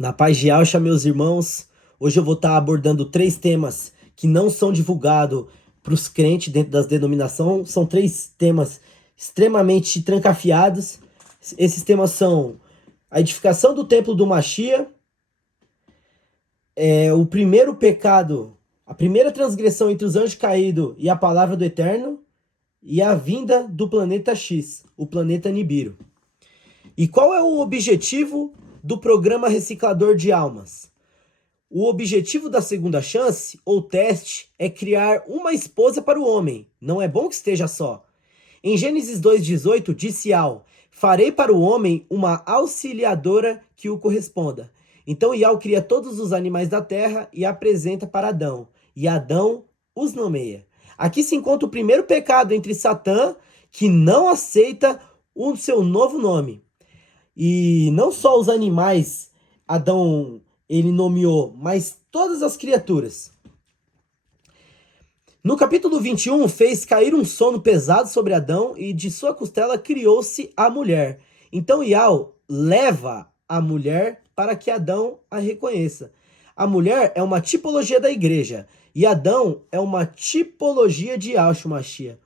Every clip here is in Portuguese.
Na paz de Alcha, meus irmãos, hoje eu vou estar abordando 3 temas que não são divulgados para os crentes dentro das denominações. São 3 temas extremamente trancafiados. Esses temas são a edificação do templo do Machia, o primeiro pecado, a primeira transgressão entre os anjos caídos e a palavra do Eterno, e a vinda do planeta X, o planeta Nibiru. E qual é o objetivo do programa reciclador de almas? O objetivo da segunda chance, ou teste, é criar uma esposa para o homem. Não é bom que esteja só. Em Gênesis 2,18, disse Al: farei para o homem uma auxiliadora que o corresponda. Então Ial cria todos os animais da terra e apresenta para Adão. E Adão os nomeia. Aqui se encontra o primeiro pecado entre Satã, que não aceita o seu novo nome. E não só os animais Adão ele nomeou, mas todas as criaturas. No capítulo 21, fez cair um sono pesado sobre Adão e de sua costela criou-se a mulher. Então Ial leva a mulher para que Adão a reconheça. A mulher é uma tipologia da igreja e Adão é uma tipologia de Yahshua Mashiach.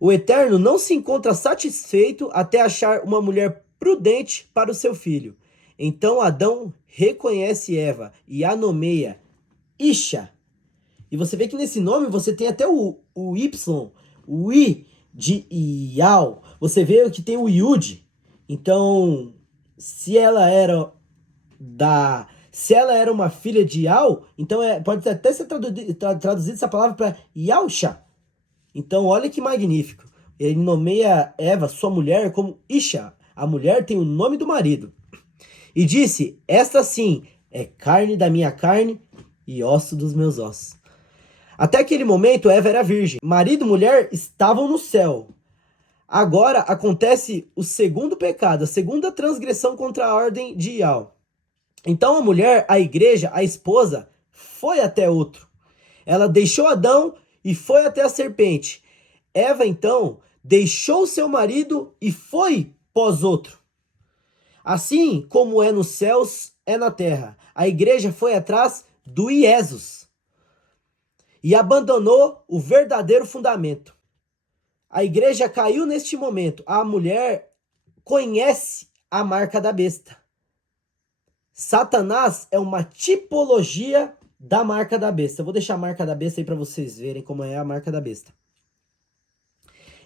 O Eterno não se encontra satisfeito até achar uma mulher prudente para o seu filho. Então Adão reconhece Eva e a nomeia Isha. E você vê que nesse nome você tem até o Y, o I de Ial. Você vê que tem o Yud. Então, se ela era uma filha de Ial, então pode até ser traduzido essa palavra para Yalsha. Então, olha que magnífico. Ele nomeia Eva, sua mulher, como Isha. A mulher tem o nome do marido. E disse: esta sim é carne da minha carne e osso dos meus ossos. Até aquele momento, Eva era virgem. Marido e mulher estavam no céu. Agora acontece o segundo pecado, a segunda transgressão contra a ordem de Ial. Então a mulher, a igreja, a esposa, foi até outro. Ela deixou Adão e foi até a serpente. Eva, então, deixou seu marido e foi pós outro. Assim como é nos céus, é na terra. A igreja foi atrás do Iesus e abandonou o verdadeiro fundamento. A igreja caiu neste momento. A mulher conhece a marca da besta. Satanás é uma tipologia da marca da besta. Eu vou deixar a marca da besta aí para vocês verem como é a marca da besta.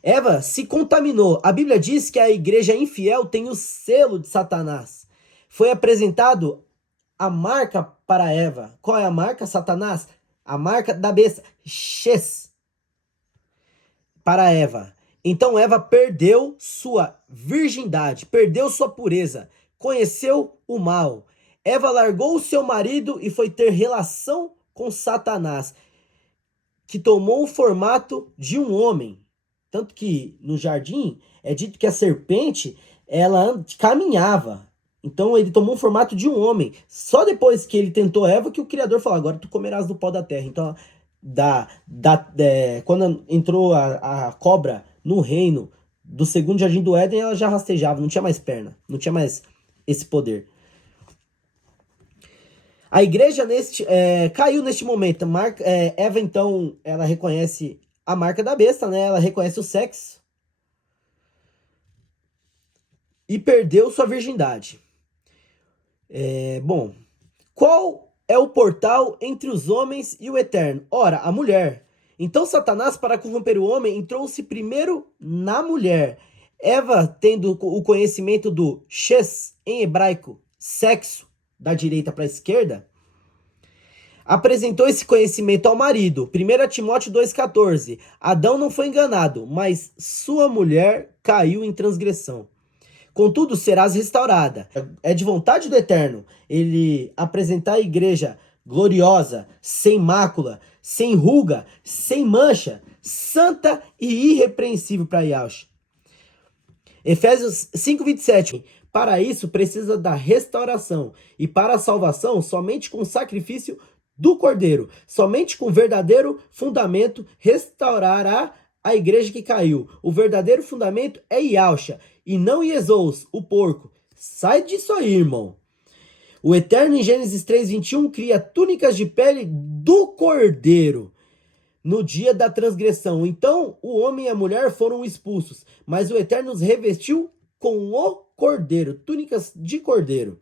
Eva se contaminou. A Bíblia diz que a igreja infiel tem o selo de Satanás. Foi apresentado a marca para Eva. Qual é a marca, Satanás? A marca da besta, X, para Eva. Então Eva perdeu sua virgindade, perdeu sua pureza, conheceu o mal. Eva largou o seu marido e foi ter relação com Satanás, que tomou o formato de um homem. Tanto que no jardim é dito que a serpente, ela caminhava. Então ele tomou o formato de um homem. Só depois que ele tentou Eva que o Criador falou: agora tu comerás do pó da terra. Então, quando entrou a cobra no reino do segundo jardim do Éden, ela já rastejava, não tinha mais perna, não tinha mais esse poder. A igreja caiu neste momento. Eva, então, ela reconhece a marca da besta, né? Ela reconhece o sexo e perdeu sua virgindade. Bom, qual é o portal entre os homens e o Eterno? Ora, a mulher. Então Satanás, para corromper o homem, entrou-se primeiro na mulher. Eva, tendo o conhecimento do Shes, em hebraico, sexo, da direita para a esquerda, apresentou esse conhecimento ao marido. 1 Timóteo 2,14. Adão não foi enganado, mas sua mulher caiu em transgressão. Contudo, serás restaurada. É de vontade do Eterno ele apresentar a igreja gloriosa, sem mácula, sem ruga, sem mancha, santa e irrepreensível para Yahshua. Efésios 5,27. Para isso precisa da restauração, e para a salvação somente com o sacrifício do Cordeiro, somente com o verdadeiro fundamento restaurará a igreja que caiu. O verdadeiro fundamento é Yahshua e não Iesous, o porco. Sai disso aí, irmão. O Eterno, em Gênesis 3:21, cria túnicas de pele do cordeiro no dia da transgressão. Então o homem e a mulher foram expulsos, mas o Eterno os revestiu com o cordeiro, túnicas de cordeiro,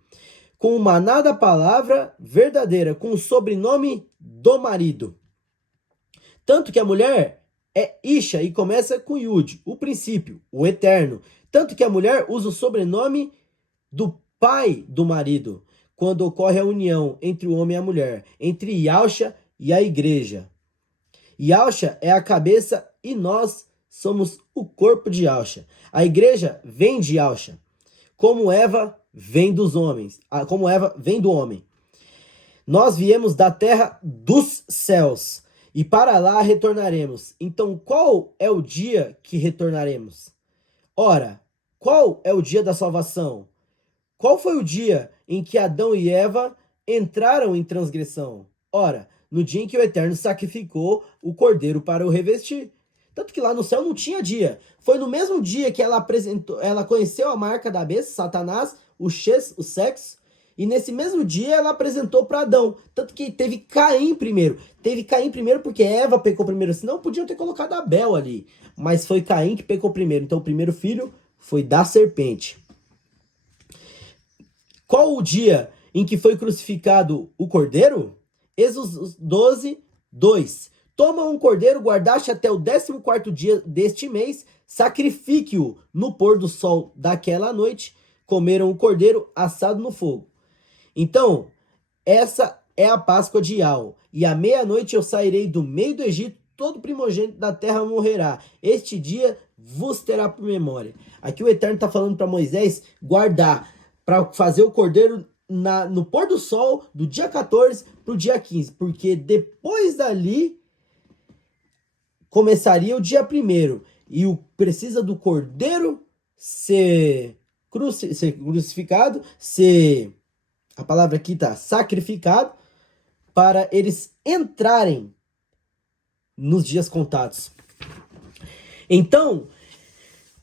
com o maná da palavra verdadeira, com o sobrenome do marido. Tanto que a mulher é Isha e começa com Yud, o princípio, o eterno. Tanto que a mulher usa o sobrenome do pai do marido, quando ocorre a união entre o homem e a mulher, entre Yahusha e a igreja. Yahusha é a cabeça e nós somos o corpo de Yahusha. A igreja vem de Yahusha, como Eva vem dos homens, como Eva vem do homem. Nós viemos da terra dos céus e para lá retornaremos. Então, qual é o dia que retornaremos? Ora, qual é o dia da salvação? Qual foi o dia em que Adão e Eva entraram em transgressão? Ora, no dia em que o Eterno sacrificou o cordeiro para o revestir. Tanto que lá no céu não tinha dia. Foi no mesmo dia que ela conheceu a marca da besta, Satanás, o sexo, e nesse mesmo dia ela apresentou para Adão. Tanto que teve Caim primeiro. Teve Caim primeiro porque Eva pecou primeiro. Senão podiam ter colocado Abel ali. Mas foi Caim que pecou primeiro. Então o primeiro filho foi da serpente. Qual o dia em que foi crucificado o cordeiro? Êxodo 12, 2. Toma um cordeiro, guardaste até o 14º dia deste mês, sacrifique-o no pôr do sol daquela noite. Comeram o cordeiro assado no fogo. Então, essa é a Páscoa de Yahweh. E à meia-noite eu sairei do meio do Egito, todo primogênito da terra morrerá. Este dia vos terá por memória. Aqui o Eterno está falando para Moisés guardar, para fazer o cordeiro no pôr do sol do dia 14 para o dia 15. Porque depois dali começaria o dia 1º. E precisa do cordeiro ser crucificado, a palavra aqui está sacrificado, para eles entrarem nos dias contados. Então,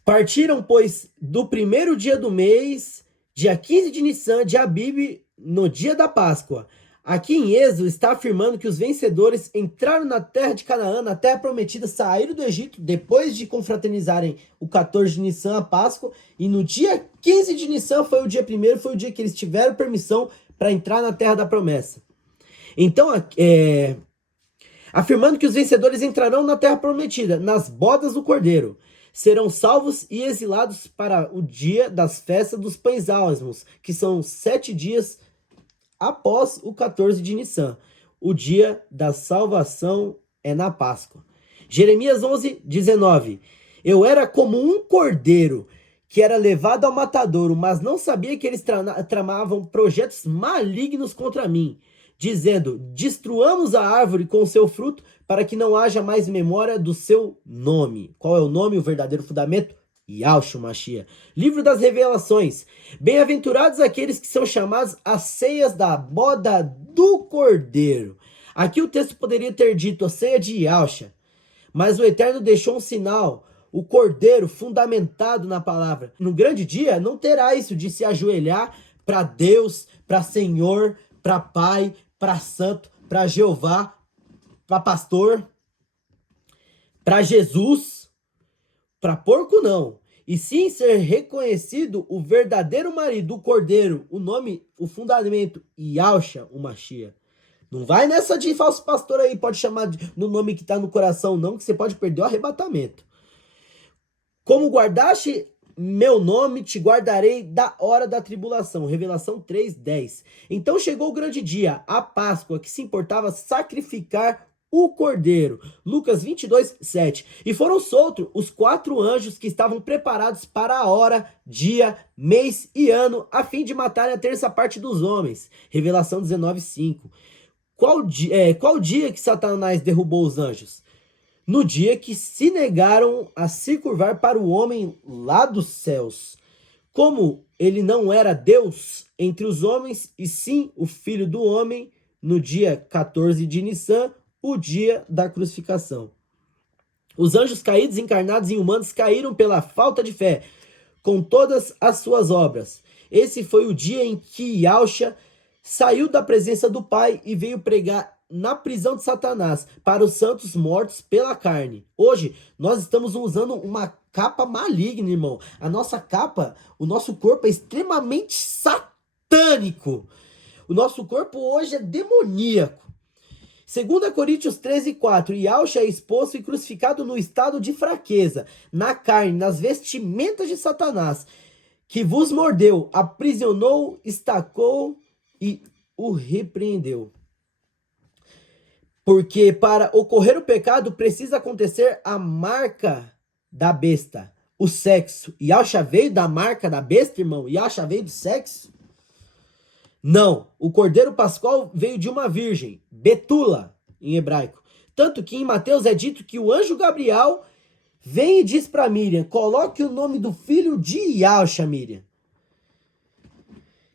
partiram, pois, do primeiro dia do mês, dia 15 de Nissan, de Abib, no dia da Páscoa. Aqui em Êxodo está afirmando que os vencedores entraram na terra de Canaã, na terra prometida, saíram do Egito depois de confraternizarem o 14 de Nissan, a Páscoa, e no dia 15 de Nissan foi o dia 1º, foi o dia que eles tiveram permissão para entrar na terra da promessa. Então, afirmando que os vencedores entrarão na terra prometida, nas bodas do Cordeiro, serão salvos e exilados para o dia das festas dos pães ázimos, que são 7 dias após o 14 de Nissan. O dia da salvação é na Páscoa. Jeremias 11, 19. Eu era como um cordeiro que era levado ao matadouro, mas não sabia que eles tramavam projetos malignos contra mim, dizendo, destruamos a árvore com o seu fruto, para que não haja mais memória do seu nome. Qual é o nome, o verdadeiro fundamento? Yahshua Mashiach. Livro das Revelações. Bem-aventurados aqueles que são chamados às ceias da boda do Cordeiro. Aqui o texto poderia ter dito a ceia de Yahshua, mas o Eterno deixou um sinal, o Cordeiro fundamentado na palavra. No grande dia não terá isso de se ajoelhar para Deus, para Senhor, para Pai, para Santo, para Jeová, para Pastor, para Jesus, para porco não. E sim ser reconhecido o verdadeiro marido, o Cordeiro, o nome, o fundamento, Yahshua, o Mashiach. Não vai nessa de falso pastor aí, pode chamar no nome que está no coração não, que você pode perder o arrebatamento. Como guardaste meu nome, te guardarei da hora da tribulação. Revelação 3:10. Então chegou o grande dia, a Páscoa, que se importava sacrificar o Cordeiro. Lucas 22:7. E foram soltos os 4 anjos que estavam preparados para a hora, dia, mês e ano, a fim de matarem a terça parte dos homens. Revelação 19:5. Qual dia que Satanás derrubou os anjos? No dia que se negaram a se curvar para o homem lá dos céus. Como ele não era Deus entre os homens, e sim o Filho do Homem, no dia 14 de Nissan, o dia da crucificação. Os anjos caídos, encarnados em humanos, caíram pela falta de fé, com todas as suas obras. Esse foi o dia em que Yahshua saiu da presença do Pai e veio pregar na prisão de Satanás para os santos mortos pela carne. Hoje, nós estamos usando uma capa maligna, irmão. A nossa capa, o nosso corpo é extremamente satânico. O nosso corpo hoje é demoníaco. 2 Coríntios 13:4, Yahushua é exposto e crucificado no estado de fraqueza, na carne, nas vestimentas de Satanás, que vos mordeu, aprisionou, estacou e o repreendeu. Porque para ocorrer o pecado precisa acontecer a marca da besta, o sexo. Yahushua veio da marca da besta, irmão? Yahushua veio do sexo? Não, o Cordeiro Pascual veio de uma virgem, Betula, em hebraico. Tanto que em Mateus é dito que o anjo Gabriel vem e diz para Miriam, coloque o nome do filho de Yahushua, Miriam.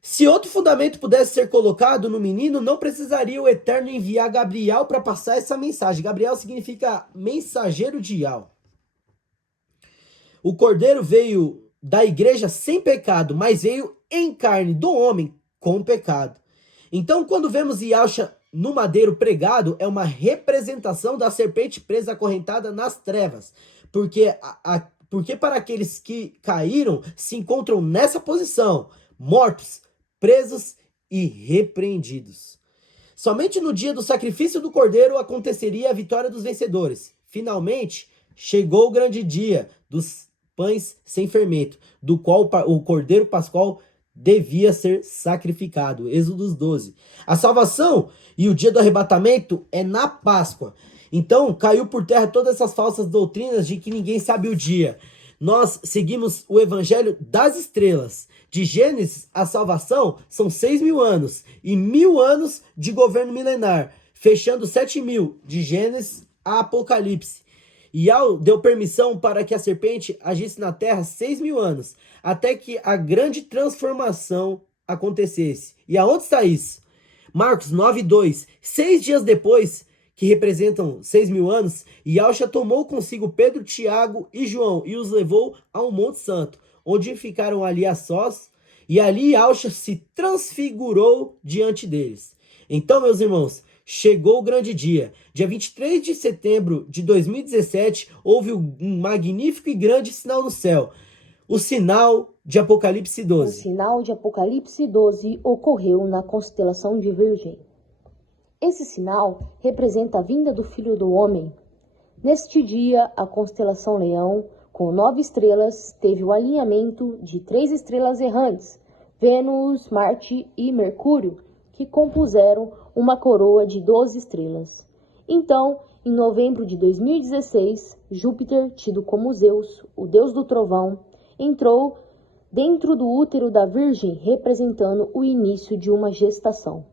Se outro fundamento pudesse ser colocado no menino, não precisaria o Eterno enviar Gabriel para passar essa mensagem. Gabriel significa mensageiro de Yahushua. O Cordeiro veio da igreja sem pecado, mas veio em carne do homem com pecado. Então, quando vemos Yahushua no madeiro pregado, é uma representação da serpente presa acorrentada nas trevas. Porque para aqueles que caíram, se encontram nessa posição, mortos, presos e repreendidos. Somente no dia do sacrifício do Cordeiro aconteceria a vitória dos vencedores. Finalmente, chegou o grande dia dos pães sem fermento, do qual o Cordeiro Pascual devia ser sacrificado. Êxodo 12. A salvação e o dia do arrebatamento é na Páscoa. Então, caiu por terra todas essas falsas doutrinas de que ninguém sabe o dia. Nós seguimos o evangelho das estrelas. De Gênesis, a salvação são 6.000 anos e 1.000 anos de governo milenar, fechando 7.000 de Gênesis a Apocalipse. Yahushua deu permissão para que a serpente agisse na terra 6.000 anos, até que a grande transformação acontecesse. E aonde está isso? Marcos 9:2. 6 dias depois, que representam 6.000 anos, Yahushua tomou consigo Pedro, Tiago e João e os levou ao Monte Santo, onde ficaram ali a sós, e ali Yahushua se transfigurou diante deles. Então, meus irmãos, chegou o grande dia. Dia 23 de setembro de 2017, houve um magnífico e grande sinal no céu. O sinal de Apocalipse 12. O sinal de Apocalipse 12 ocorreu na constelação de Virgem. Esse sinal representa a vinda do Filho do Homem. Neste dia, a constelação Leão, com 9 estrelas, teve o alinhamento de 3 estrelas errantes, Vênus, Marte e Mercúrio, que compuseram uma coroa de 12 estrelas. Então, em novembro de 2016, Júpiter, tido como Zeus, o deus do trovão, entrou dentro do útero da Virgem, representando o início de uma gestação.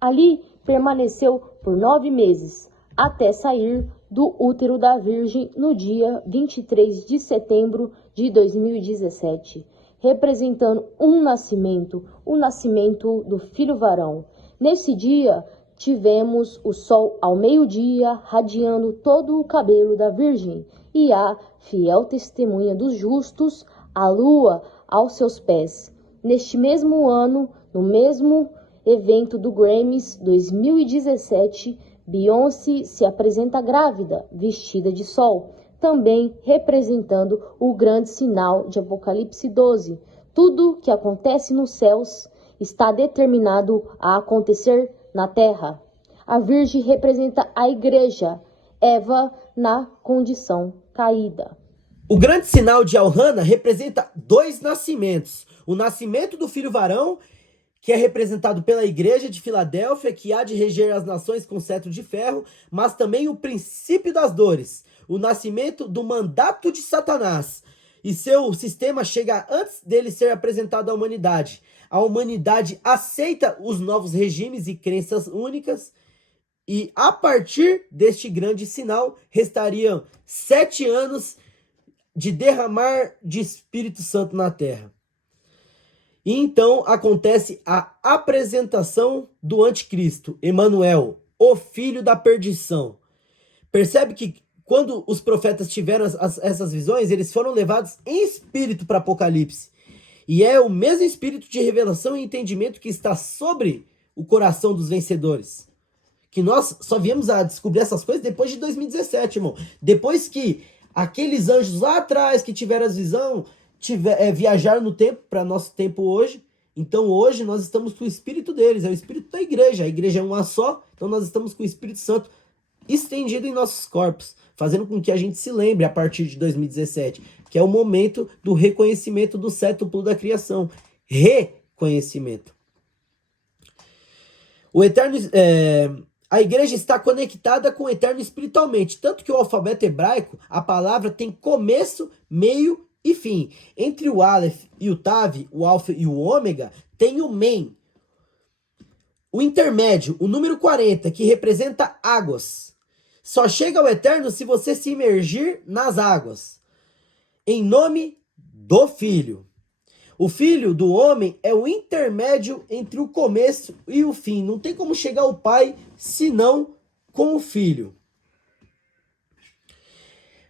Ali, permaneceu por 9 meses, até sair do útero da Virgem no dia 23 de setembro de 2017, representando um nascimento, o nascimento do filho varão. Nesse dia, tivemos o sol ao meio-dia, radiando todo o cabelo da Virgem, e a fiel testemunha dos justos, a lua aos seus pés. Neste mesmo ano, no mesmo evento do Grammys 2017, Beyoncé se apresenta grávida, vestida de sol, também representando o grande sinal de Apocalipse 12. Tudo que acontece nos céus está determinado a acontecer na terra. A Virgem representa a igreja, Eva na condição caída. O grande sinal de Alhana representa 2 nascimentos. O nascimento do filho varão, que é representado pela igreja de Filadélfia, que há de reger as nações com cetro de ferro, mas também o princípio das dores, o nascimento do mandato de Satanás. E seu sistema chega antes dele ser apresentado à humanidade. A humanidade aceita os novos regimes e crenças únicas, e a partir deste grande sinal, restariam 7 anos de derramar de Espírito Santo na terra. E então acontece a apresentação do anticristo, Emanuel, o filho da perdição. Percebe que quando os profetas tiveram essas visões, eles foram levados em espírito para Apocalipse. E é o mesmo espírito de revelação e entendimento que está sobre o coração dos vencedores. Que nós só viemos a descobrir essas coisas depois de 2017, irmão. Depois que aqueles anjos lá atrás que tiveram as visões, viajaram no tempo, para nosso tempo hoje. Então hoje nós estamos com o Espírito deles, é o Espírito da igreja. A igreja é uma só, então nós estamos com o Espírito Santo estendido em nossos corpos, fazendo com que a gente se lembre a partir de 2017, que é o momento do reconhecimento do cétuplo da criação. Reconhecimento. O eterno... A igreja está conectada com o eterno espiritualmente, tanto que o alfabeto hebraico, a palavra tem começo, meio e fim. Entre o Aleph e o Tav, o Alfa e o Ômega, tem o Mem. O intermédio, o número 40, que representa águas. Só chega ao eterno se você se imergir nas águas. Em nome do Filho. O Filho do homem é o intermédio entre o começo e o fim. Não tem como chegar ao Pai senão com o Filho.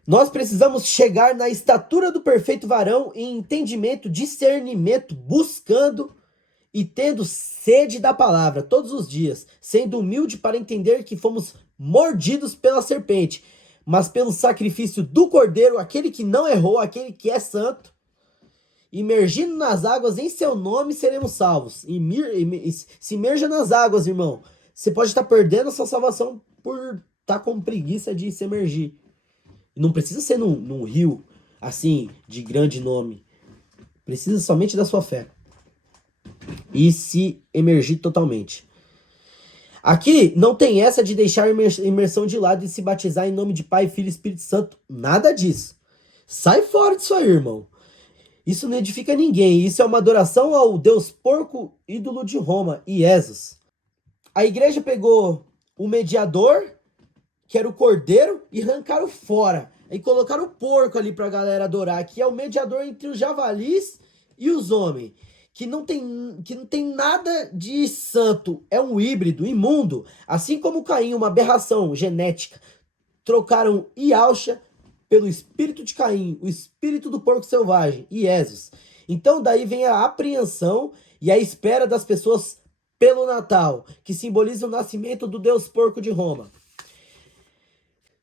Nós precisamos chegar na estatura do perfeito varão em entendimento, discernimento, buscando e tendo sede da palavra todos os dias, sendo humilde para entender que fomos mordidos pela serpente, mas pelo sacrifício do Cordeiro, aquele que não errou, aquele que é santo, imergindo nas águas em seu nome seremos salvos. Se imerja nas águas, irmão. Você pode estar perdendo a sua salvação por estar com preguiça de se emergir. Não precisa ser num rio, assim, de grande nome. Precisa somente da sua fé. E se emergir totalmente. Aqui não tem essa de deixar a imersão de lado e se batizar em nome de Pai, Filho e Espírito Santo. Nada disso. Sai fora disso aí, irmão. Isso não edifica ninguém. Isso é uma adoração ao Deus porco, ídolo de Roma, Iesus. A igreja pegou o mediador, que era o cordeiro, e arrancaram fora. E colocaram o porco ali pra galera adorar, que é o mediador entre os javalis e os homens. Que não tem nada de santo. É um híbrido, imundo. Assim como Caim, uma aberração genética. Trocaram Iausha pelo espírito de Caim, o espírito do porco selvagem, Iesus. Então daí vem a apreensão e a espera das pessoas pelo Natal, que simboliza o nascimento do Deus porco de Roma.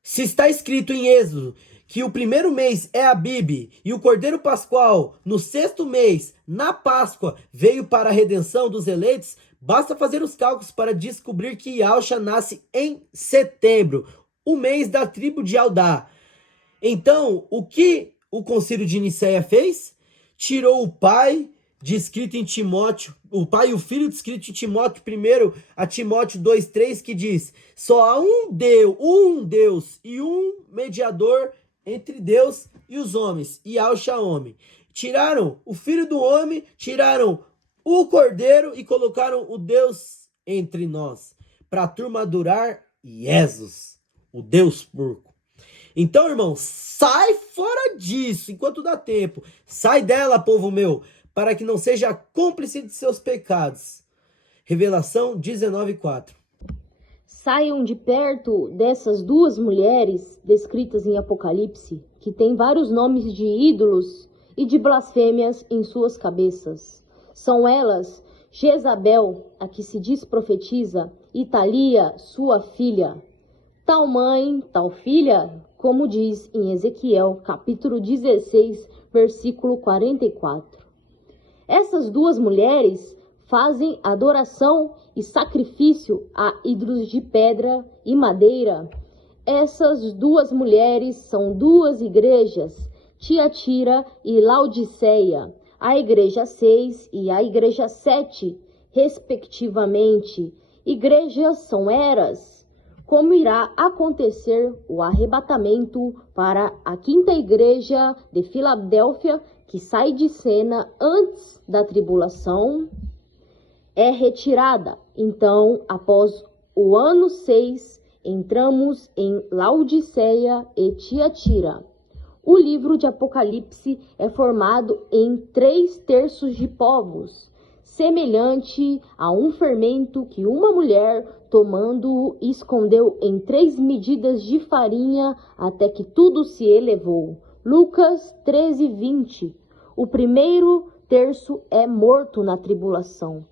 Se está escrito em Êxodo que o primeiro mês é Abibe e o Cordeiro Pascual no 6º mês, na Páscoa, veio para a redenção dos eleitos, basta fazer os cálculos para descobrir que Iausha nasce em setembro, o mês da tribo de Judá. Então, o que o concílio de Nicéia fez? Tirou o pai descrito em Timóteo, o pai e o filho descrito em Timóteo 1 a Timóteo 2:3, que diz: só há um Deus e um mediador entre Deus e os homens, Iausha homem. Tiraram o filho do homem, tiraram o cordeiro e colocaram o Deus entre nós, para a turma adorar Jesus, o Deus porco. Então, irmão, sai fora disso enquanto dá tempo. Sai dela, povo meu, para que não seja cúmplice de seus pecados. Revelação 19:4. Saiam de perto dessas duas mulheres descritas em Apocalipse, que têm vários nomes de ídolos e de blasfêmias em suas cabeças. São elas Jezabel, a que se diz profetiza, e Thalia, sua filha. Tal mãe, tal filha, como diz em Ezequiel, capítulo 16, versículo 44. Essas duas mulheres fazem adoração e sacrifício a ídolos de pedra e madeira. Essas duas mulheres são duas igrejas, Tiatira e Laodiceia, a igreja 6 e a igreja 7, respectivamente. Igrejas são eras. Como irá acontecer o arrebatamento para a quinta igreja de Filadélfia, que sai de cena antes da tribulação, é retirada. Então, após o ano 6, entramos em Laodiceia e Tiatira. O livro de Apocalipse é formado em 3/3 de povos, semelhante a um fermento que uma mulher, tomando-o, escondeu em 3 medidas de farinha até que tudo se elevou. Lucas 13:20. O primeiro terço é morto na tribulação.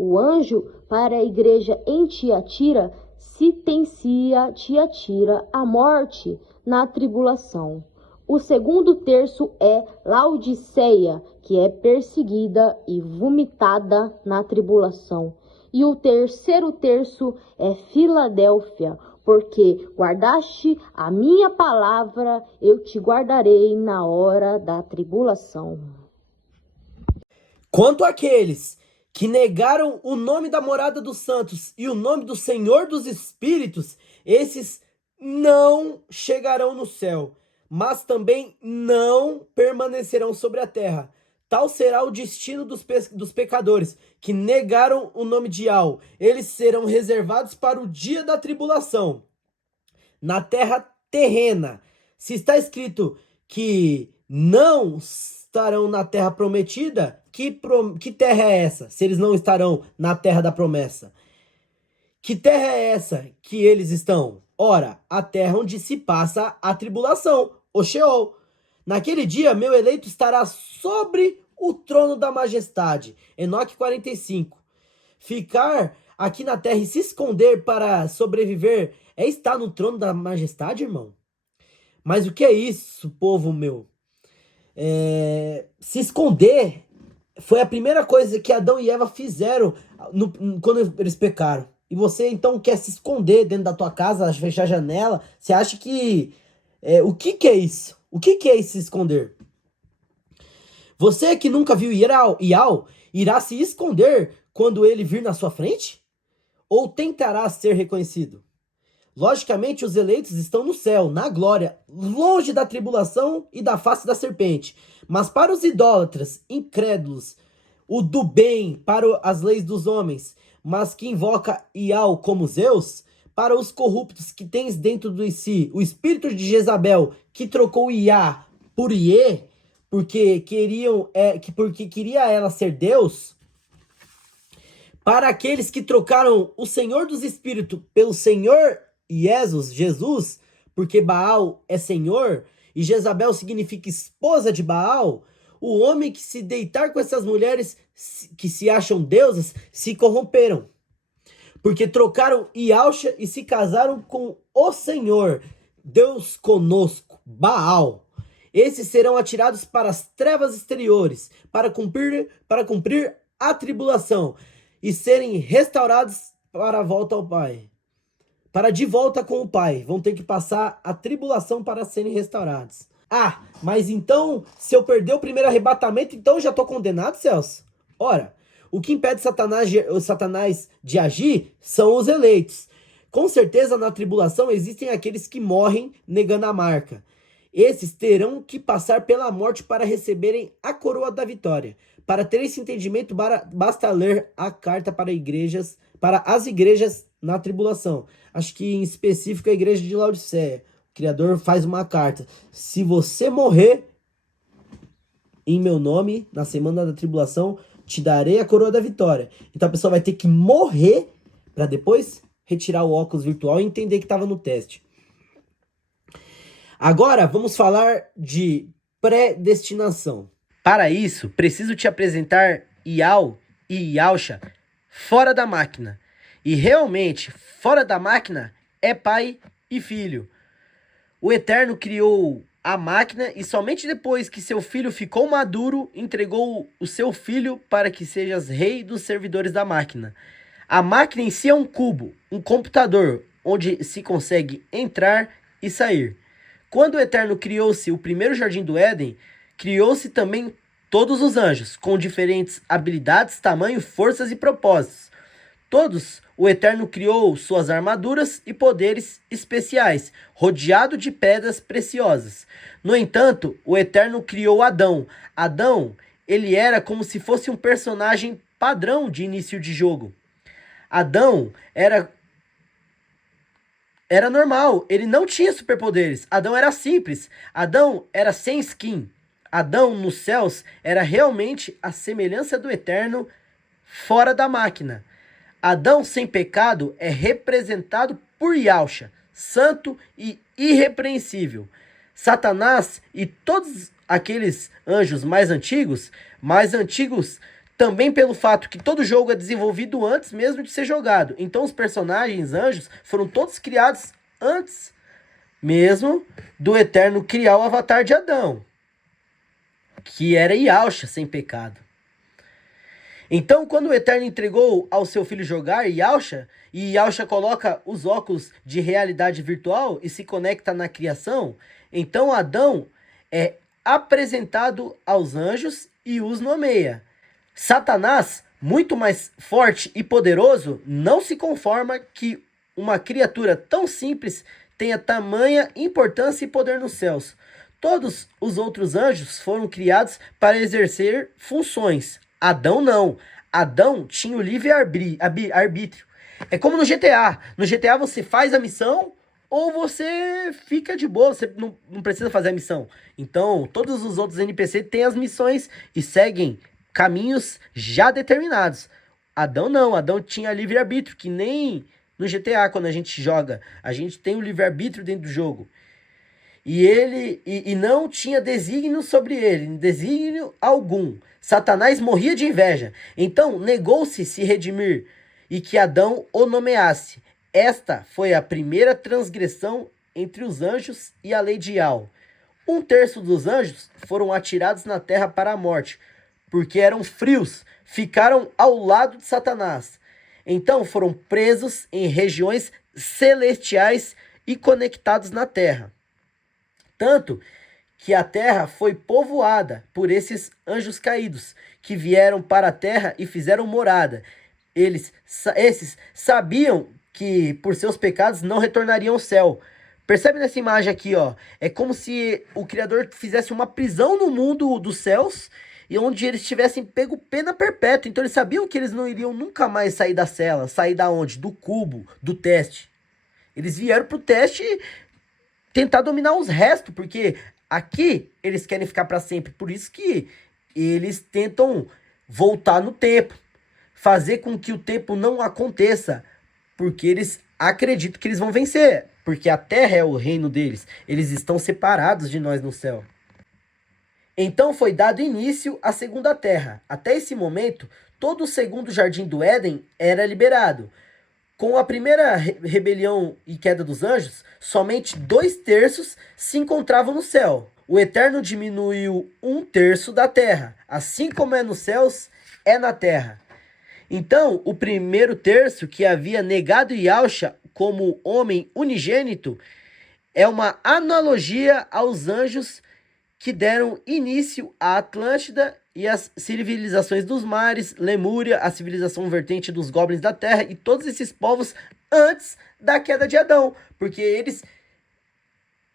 O anjo para a igreja em Tiatira sentencia Tiatira à morte na tribulação. O segundo terço é Laodiceia, que é perseguida e vomitada na tribulação. E o terceiro terço é Filadélfia, porque guardaste a minha palavra, eu te guardarei na hora da tribulação. Quanto àqueles que negaram o nome da morada dos santos e o nome do Senhor dos Espíritos, esses não chegarão no céu, mas também não permanecerão sobre a terra. Tal será o destino dos pecadores que negaram o nome de Yahweh. Eles serão reservados para o dia da tribulação. Na terra terrena, se está escrito que não estarão na terra prometida, que terra é essa? Se eles não estarão na terra da promessa. Que terra é essa que eles estão? Ora, a terra onde se passa a tribulação, o Sheol. Naquele dia, meu eleito estará sobre o trono da majestade. Enoque 45. Ficar aqui na terra e se esconder para sobreviver é estar no trono da majestade, irmão? Mas o que é isso, povo meu? Se esconder foi a primeira coisa que Adão e Eva fizeram quando eles pecaram. E você então quer se esconder dentro da tua casa, fechar a janela. Você acha que... o que é isso? O que é isso se esconder? Você que nunca viu Yahweh irá se esconder quando ele vir na sua frente? Ou tentará ser reconhecido? Logicamente, os eleitos estão no céu, na glória, longe da tribulação e da face da serpente. Mas para os idólatras, incrédulos, o do bem para as leis dos homens, mas que invoca Yahweh como Zeus, para os corruptos que tens dentro de si o espírito de Jezabel, que trocou Iá por Iê, porque queria ela ser Deus, para aqueles que trocaram o Senhor dos Espíritos pelo Senhor Jesus, porque Baal é Senhor e Jezabel significa esposa de Baal, o homem que se deitar com essas mulheres que se acham deusas se corromperam, porque trocaram Yahusha e se casaram com o Senhor, Deus conosco, Baal. Esses serão atirados para as trevas exteriores, para cumprir a tribulação e serem restaurados para a volta ao Pai. Para de volta com o Pai, vão ter que passar a tribulação para serem restaurados. Ah, mas então, se eu perder o primeiro arrebatamento, então eu já estou condenado, Celso? Ora, o que impede Satanás de agir são os eleitos. Com certeza, na tribulação existem aqueles que morrem negando a marca. Esses terão que passar pela morte para receberem a coroa da vitória. Para ter esse entendimento, basta ler a carta para as igrejas na tribulação. Acho que em específico a igreja de Laodiceia. O Criador faz uma carta. Se você morrer em meu nome, na semana da tribulação, te darei a coroa da vitória. Então a pessoa vai ter que morrer para depois retirar o óculos virtual e entender que estava no teste. Agora vamos falar de predestinação. Para isso, preciso te apresentar Yahweh e Yahusha fora da máquina. E realmente, fora da máquina é pai e filho. O Eterno criou a máquina e somente depois que seu filho ficou maduro, entregou o seu filho para que sejas rei dos servidores da máquina. A máquina em si é um cubo, um computador, onde se consegue entrar e sair. Quando o Eterno criou-se o primeiro jardim do Éden, criou-se também todos os anjos, com diferentes habilidades, tamanho, forças e propósitos. Todos o Eterno criou suas armaduras e poderes especiais, rodeado de pedras preciosas. No entanto, o Eterno criou Adão. Adão, ele era como se fosse um personagem padrão de início de jogo. Adão era normal, ele não tinha superpoderes. Adão era simples, Adão era sem skin. Adão nos céus era realmente a semelhança do Eterno fora da máquina. Adão sem pecado é representado por Yahusha, santo e irrepreensível. Satanás e todos aqueles anjos mais antigos Também pelo fato que todo jogo é desenvolvido antes mesmo de ser jogado. Então os personagens anjos foram todos criados antes mesmo do Eterno criar o avatar de Adão, que era Yahushua, sem pecado. Então, quando o Eterno entregou ao seu filho jogar, Yahushua, e Yahushua coloca os óculos de realidade virtual e se conecta na criação, então Adão é apresentado aos anjos e os nomeia. Satanás, muito mais forte e poderoso, não se conforma que uma criatura tão simples tenha tamanha importância e poder nos céus. Todos os outros anjos foram criados para exercer funções. Adão não. Adão tinha o livre-arbítrio. É como no GTA. No GTA você faz a missão ou você fica de boa. Você não precisa fazer a missão. Então, todos os outros NPC têm as missões e seguem caminhos já determinados. Adão não. Adão tinha livre-arbítrio, que nem no GTA, quando a gente joga. A gente tem o livre-arbítrio dentro do jogo. E ele não tinha desígnio sobre ele, desígnio algum. Satanás morria de inveja. Então negou-se se redimir e que Adão o nomeasse. Esta foi a primeira transgressão entre os anjos e a lei de Yahweh. 1/3 dos anjos foram atirados na terra para a morte, porque eram frios, ficaram ao lado de Satanás. Então foram presos em regiões celestiais e conectados na terra. Tanto que a terra foi povoada por esses anjos caídos, que vieram para a terra e fizeram morada. Esses sabiam que por seus pecados não retornariam ao céu. Percebe nessa imagem aqui, ó? É como se o Criador fizesse uma prisão no mundo dos céus, e onde eles tivessem pego pena perpétua. Então eles sabiam que eles não iriam nunca mais sair da cela. Sair da onde? Do cubo, do teste. Eles vieram pro teste tentar dominar os restos, porque aqui eles querem ficar para sempre. Por isso que eles tentam voltar no tempo, fazer com que o tempo não aconteça, porque eles acreditam que eles vão vencer, porque a terra é o reino deles. Eles estão separados de nós no céu. Então foi dado início à segunda terra. Até esse momento, todo o segundo jardim do Éden era liberado. Com a primeira rebelião e queda dos anjos, somente 2/3 se encontravam no céu. O Eterno diminuiu 1/3 da terra, assim como é nos céus, é na terra. Então, o primeiro terço que havia negado Yahushua como homem unigênito é uma analogia aos anjos que deram início à Atlântida e as civilizações dos mares, Lemúria, a civilização vertente dos goblins da terra e todos esses povos antes da queda de Adão, porque eles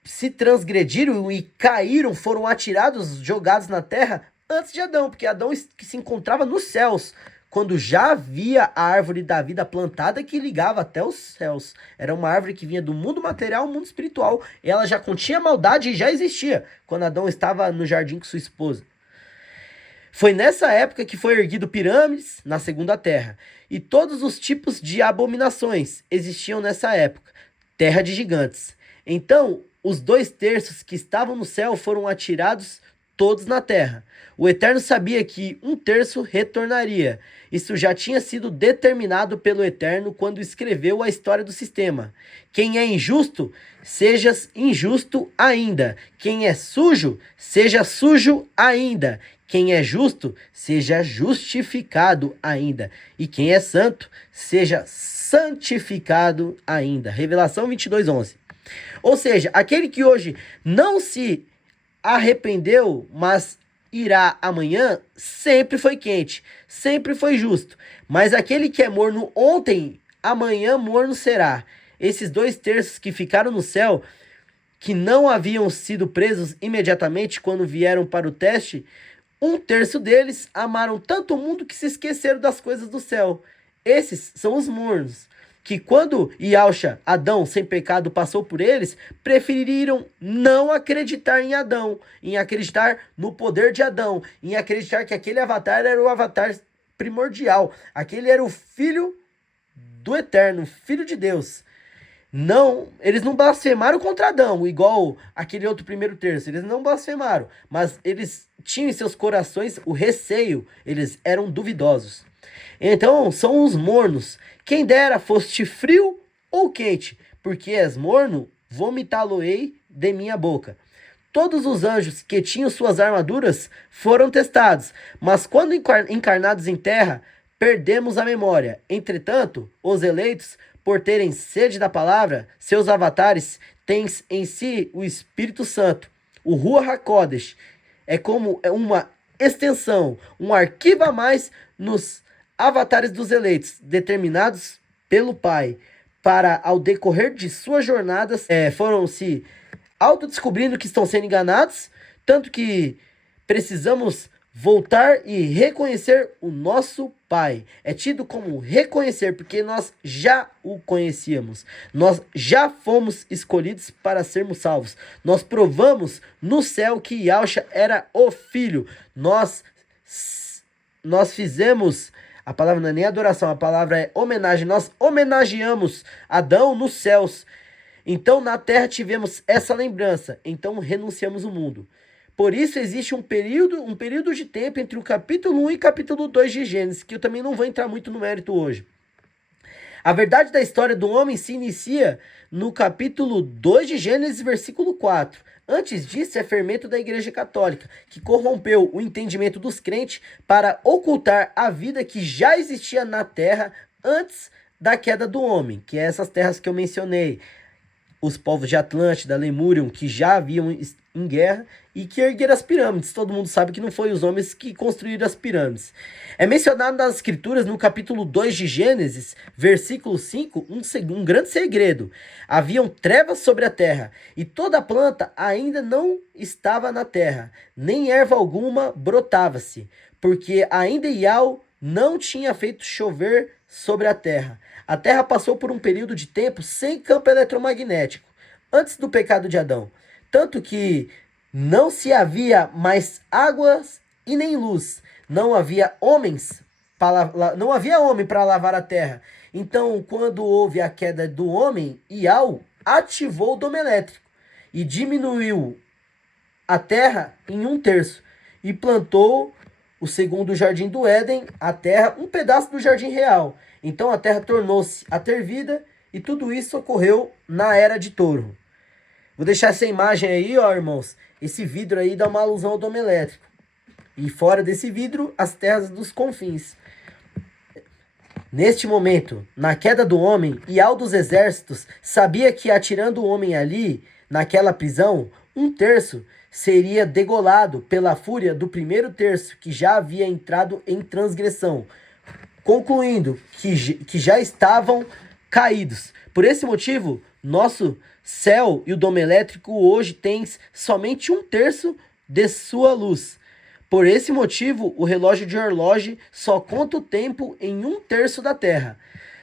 se transgrediram e caíram, foram atirados, jogados na terra antes de Adão, porque Adão que se encontrava nos céus, quando já havia a árvore da vida plantada que ligava até os céus. Era uma árvore que vinha do mundo material ao mundo espiritual. Ela já continha maldade e já existia quando Adão estava no jardim com sua esposa. Foi nessa época que foi erguido pirâmides na segunda terra. E todos os tipos de abominações existiam nessa época. Terra de gigantes. Então, os 2/3 que estavam no céu foram atirados todos na terra. O Eterno sabia que 1/3 retornaria. Isso já tinha sido determinado pelo Eterno quando escreveu a história do sistema. Quem é injusto, seja injusto ainda. Quem é sujo, seja sujo ainda. Quem é justo, seja justificado ainda. E quem é santo, seja santificado ainda. Revelação 22:11. Ou seja, aquele que hoje não se arrependeu, mas irá amanhã, sempre foi quente, sempre foi justo. Mas aquele que é morno ontem, amanhã morno será. Esses 2/3 que ficaram no céu, que não haviam sido presos imediatamente quando vieram para o teste, 1/3 deles amaram tanto o mundo que se esqueceram das coisas do céu. Esses são os mornos, que quando Yahushua, Adão sem pecado, passou por eles, preferiram não acreditar em Adão, em acreditar no poder de Adão, em acreditar que aquele avatar era o avatar primordial, aquele era o filho do Eterno, filho de Deus. não, eles não blasfemaram contra Adão, igual aquele outro primeiro terço. Eles não blasfemaram, mas eles tinham em seus corações o receio, eles eram duvidosos. Então, são os mornos. Quem dera foste frio ou quente, porque és morno, vomitá-lo-ei de minha boca. Todos os anjos que tinham suas armaduras foram testados, mas quando encarnados em terra, perdemos a memória. Entretanto, os eleitos, por terem sede da palavra, seus avatares têm em si o Espírito Santo. O Ruach HaKodesh é como uma extensão, um arquivo a mais nos avatares dos eleitos, determinados pelo Pai, para, ao decorrer de suas jornadas, foram se autodescobrindo que estão sendo enganados, tanto que precisamos voltar e reconhecer o nosso Pai. É tido como reconhecer, porque nós já o conhecíamos. Nós já fomos escolhidos para sermos salvos. Nós provamos no céu que Yahshua era o Filho. Nós fizemos, a palavra não é nem adoração, a palavra é homenagem. Nós homenageamos Adão nos céus. Então na terra tivemos essa lembrança, então renunciamos o mundo. Por isso existe um período de tempo entre o capítulo 1 e capítulo 2 de Gênesis, que eu também não vou entrar muito no mérito hoje. A verdade da história do homem se inicia no capítulo 2 de Gênesis, versículo 4. Antes disso é fermento da Igreja Católica, que corrompeu o entendimento dos crentes para ocultar a vida que já existia na terra antes da queda do homem, que é essas terras que eu mencionei. Os povos de Atlântida, Lemurium, que já haviam em guerra e que ergueram as pirâmides. Todo mundo sabe que não foi os homens que construíram as pirâmides. É mencionado nas escrituras, no capítulo 2 de Gênesis, versículo 5, um grande segredo. Haviam trevas sobre a terra, e toda a planta ainda não estava na terra, nem erva alguma brotava-se, porque ainda Iau não tinha feito chover sobre a terra. A terra passou por um período de tempo sem campo eletromagnético, antes do pecado de Adão. Tanto que não se havia mais águas e nem luz. Não havia homem para lavar a terra. Então, quando houve a queda do homem, Iau ativou o dom elétrico e diminuiu a terra em 1/3 e plantou o segundo jardim do Éden, a terra, um pedaço do jardim real. Então a terra tornou-se a ter vida e tudo isso ocorreu na Era de Touro. Vou deixar essa imagem aí, ó, irmãos. Esse vidro aí dá uma alusão ao dom elétrico. E fora desse vidro, as terras dos confins. Neste momento, na queda do homem, Iau dos exércitos sabia que atirando o homem ali, naquela prisão, 1/3 seria degolado pela fúria do primeiro terço que já havia entrado em transgressão, concluindo que já estavam caídos. Por esse motivo, nosso céu e o dom elétrico hoje têm somente 1/3 de sua luz. Por esse motivo, o relógio de Orloge só conta o tempo em 1/3 da Terra.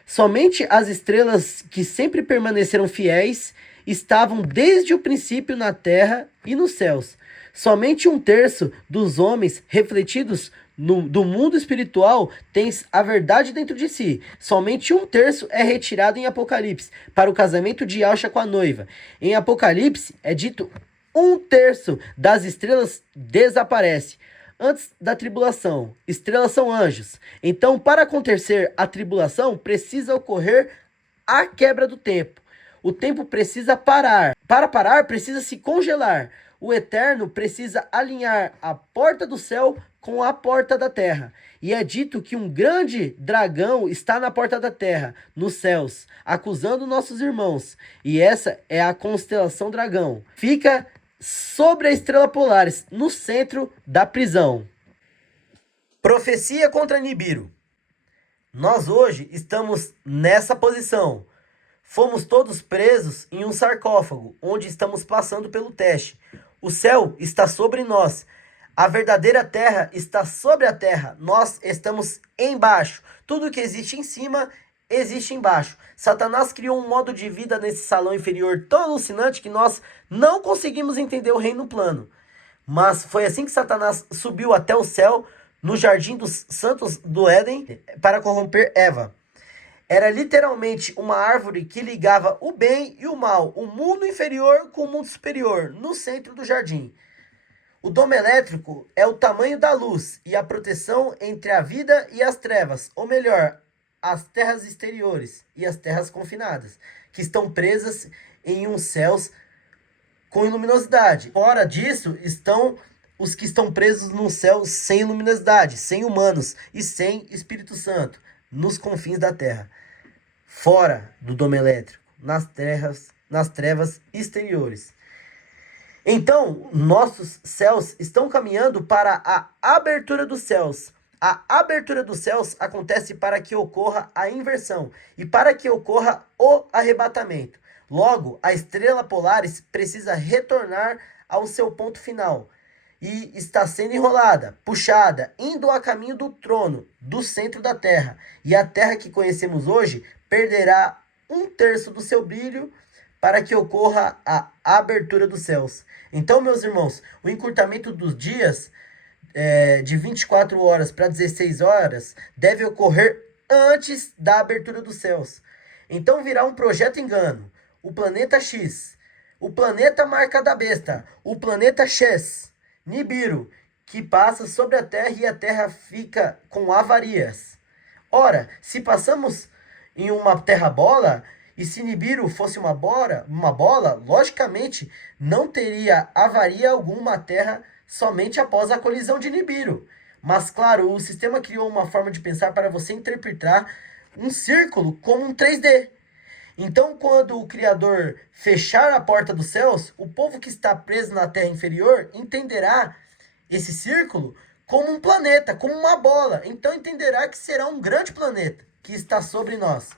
Somente as estrelas que sempre permaneceram fiéis estavam desde o princípio na terra e nos céus. Somente 1/3 dos homens refletidos do mundo espiritual tem a verdade dentro de si. Somente 1/3 é retirado em Apocalipse para o casamento de Yahshua com a noiva. Em Apocalipse é dito 1/3 das estrelas desaparece. Antes da tribulação, estrelas são anjos. Então, para acontecer a tribulação, precisa ocorrer a quebra do tempo. O tempo precisa parar. Para parar, precisa se congelar. O Eterno precisa alinhar a porta do céu com a porta da terra. E é dito que um grande dragão está na porta da terra, nos céus, acusando nossos irmãos. E essa é a constelação dragão. Fica sobre a estrela Polaris, no centro da prisão. Profecia contra Nibiru. Nós hoje estamos nessa posição. Fomos todos presos em um sarcófago, onde estamos passando pelo teste. O céu está sobre nós. A verdadeira terra está sobre a terra. Nós estamos embaixo. Tudo que existe em cima, existe embaixo. Satanás criou um modo de vida nesse salão inferior tão alucinante que nós não conseguimos entender o reino plano. Mas foi assim que Satanás subiu até o céu, no jardim dos santos do Éden, para corromper Eva. era literalmente uma árvore que ligava o bem e o mal, o mundo inferior com o mundo superior, no centro do jardim. O dom elétrico é o tamanho da luz e a proteção entre a vida e as trevas, ou melhor, as terras exteriores e as terras confinadas, que estão presas em uns céus com luminosidade. Fora disso estão os que estão presos num céu sem luminosidade, sem humanos e sem Espírito Santo, nos confins da terra, fora do dom elétrico, nas trevas exteriores. Então, nossos céus estão caminhando para a abertura dos céus. A abertura dos céus acontece para que ocorra a inversão e para que ocorra o arrebatamento. Logo, a estrela Polaris precisa retornar ao seu ponto final e está sendo enrolada, puxada, indo a caminho do trono, do centro da Terra. E a Terra que conhecemos hoje perderá 1/3 do seu brilho para que ocorra a abertura dos céus. Então, meus irmãos, o encurtamento dos dias de 24 horas para 16 horas deve ocorrer antes da abertura dos céus. Então virá um projeto engano, o planeta X, o planeta marca da besta, o planeta X, Nibiru, que passa sobre a Terra e a Terra fica com avarias. Ora, se passamos em uma terra-bola, e se Nibiru fosse uma bola, logicamente não teria avaria alguma a Terra somente após a colisão de Nibiru. Mas claro, o sistema criou uma forma de pensar para você interpretar um círculo como um 3D. Então, quando o Criador fechar a porta dos céus, o povo que está preso na Terra inferior entenderá esse círculo como um planeta, como uma bola. Então entenderá que será um grande planeta que está sobre nós.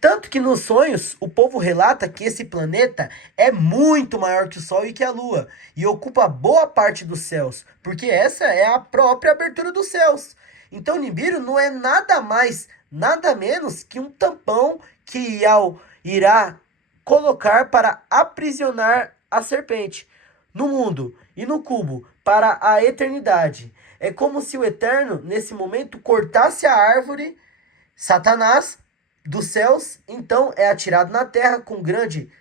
Tanto que nos sonhos, o povo relata que esse planeta é muito maior que o Sol e que a Lua, e ocupa boa parte dos céus, porque essa é a própria abertura dos céus. Então Nibiru não é nada mais, nada menos que um tampão que Iau irá colocar para aprisionar a serpente no mundo e no cubo para a eternidade. É como se o Eterno, nesse momento, cortasse a árvore, Satanás, dos céus, então é atirado na terra com grande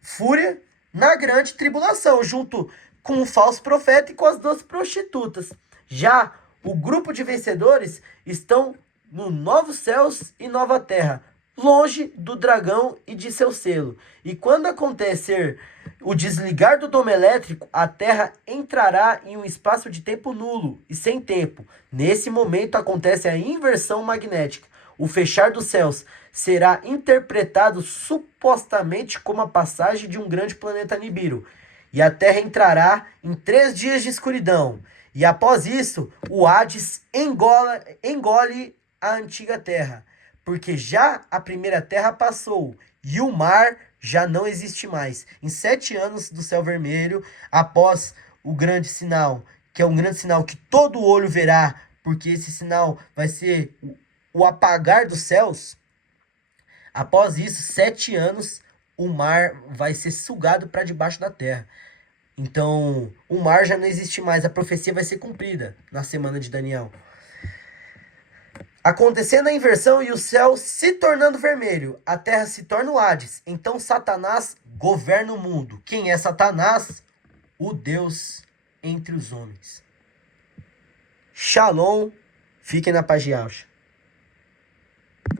fúria, na grande tribulação, junto com o falso profeta e com as 12 prostitutas. Já o grupo de vencedores estão no novos céus e nova terra, longe do dragão e de seu selo. E quando acontecer o desligar do dom elétrico, a Terra entrará em um espaço de tempo nulo e sem tempo. Nesse momento acontece a inversão magnética. O fechar dos céus será interpretado supostamente como a passagem de um grande planeta Nibiru. E a Terra entrará em 3 dias de escuridão. E após isso, o Hades engole a antiga Terra. Porque já a primeira Terra passou e o mar já não existe mais. Em 7 anos do céu vermelho, após o grande sinal, que é um grande sinal que todo olho verá, porque esse sinal vai ser o apagar dos céus. Após isso, 7 anos, o mar vai ser sugado para debaixo da terra. Então, o mar já não existe mais. A profecia vai ser cumprida na semana de Daniel. Acontecendo a inversão e o céu se tornando vermelho, a terra se torna o Hades. Então Satanás governa o mundo. Quem é Satanás? O Deus entre os homens. Shalom. Fiquem na paz de Yahshua.